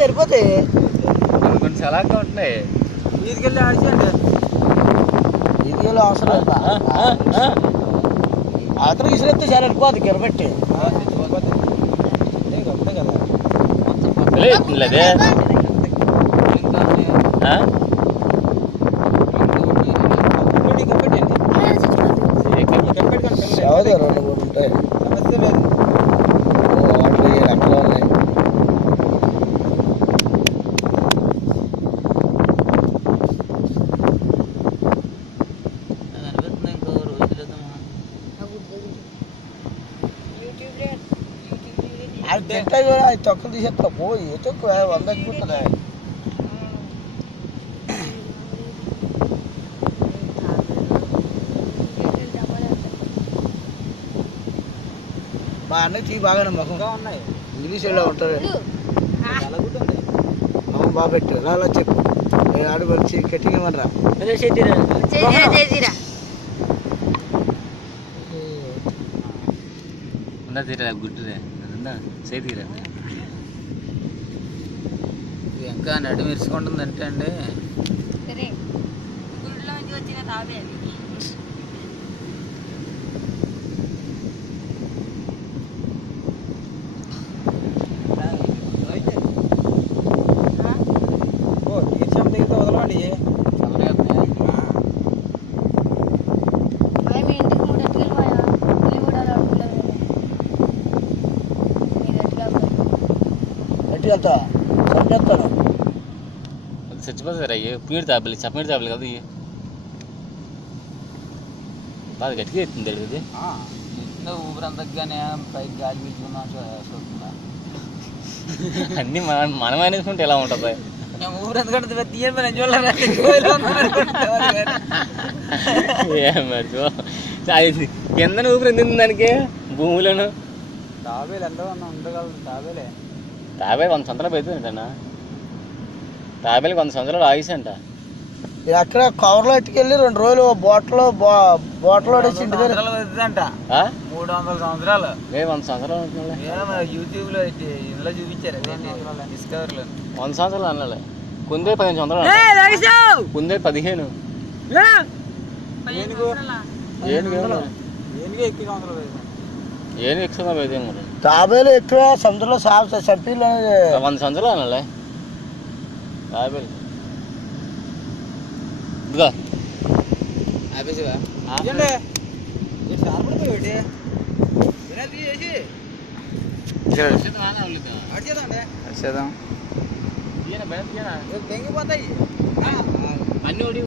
తెరిపోతాయి కొన్ని సలాగా ఉంటున్నాయి. ఈదికెళ్ళి ఆడిచేయండి. ఈదికెళ్ళి అవసరం అతను ఇసిరెత్తే చాలా వెళ్ళిపోతుంది కిరబెట్టి అదే చదువు 2 ఉంటాయి సమస్య లేదు. అక్కడ ఉన్నాయి అది తింటాయి కూడా అది తొక్కలు తీసేస్తా పోయి తక్కువ 100 అనుకుంటుందా మా అన్నయ్య తీ బాగానే ముఖం ఉన్నాయి ఇంగ్లీష్ ఎలా ఉంటుంది మొహం బాగా పెట్టు అలా చెప్పు నేను ఆడు వచ్చి కట్టింగమనరా గుడ్డుదే చేతికిరా ఇంకా నడు మెరుచుకుంటుంది అంటే అండి వదలండి వెళ్తా చంపేస్తాను అది చచ్చిపోతారు అయ్యి పీడి తాపలి చప్పమీడి తాపలి కదా ఇవి బాగా గట్టిగా ఎత్తుంది తెలియదు ఊపిరంతా కానీ పైకి గాలి పీల్చుకున్నా చూస్తుందా అన్నీ మనం అనేసుకుంటే ఎలా ఉంటుంది ఊపిరంతా తీయమని చూడాలి కింద ఊపిరి ఎందుకు దానికి భూములను తాబేలు ఎంత ఉండగలదు తాబేలే 100 సంవత్సరాలు అవుతుందంటనా తాబేలకి 100 సంవత్సరాలు ఆయుష్ అంట అక్కడ కవర్లో ఎట్టుకెళ్ళి 2 రోజులు బాటిల్ వేసి ఇంటి దగ్గర అంట 300 సంవత్సరాలు 100 సంవత్సరాలు యూట్యూబ్ లో ఇందులో చూపించారు డిస్కవరీలో 100 సంవత్సరాలు అన్నాలే కుందే 15 సంవత్సరాలు కుందే 15 ఏను ఎక్కువ అయితే మరి తాబేలు ఎక్కువ సముద్రంలో చంపీలు 100 సంవత్సరాలు అనాలే తాబేలు ఇదిగా ఆపేసిగా అన్నీ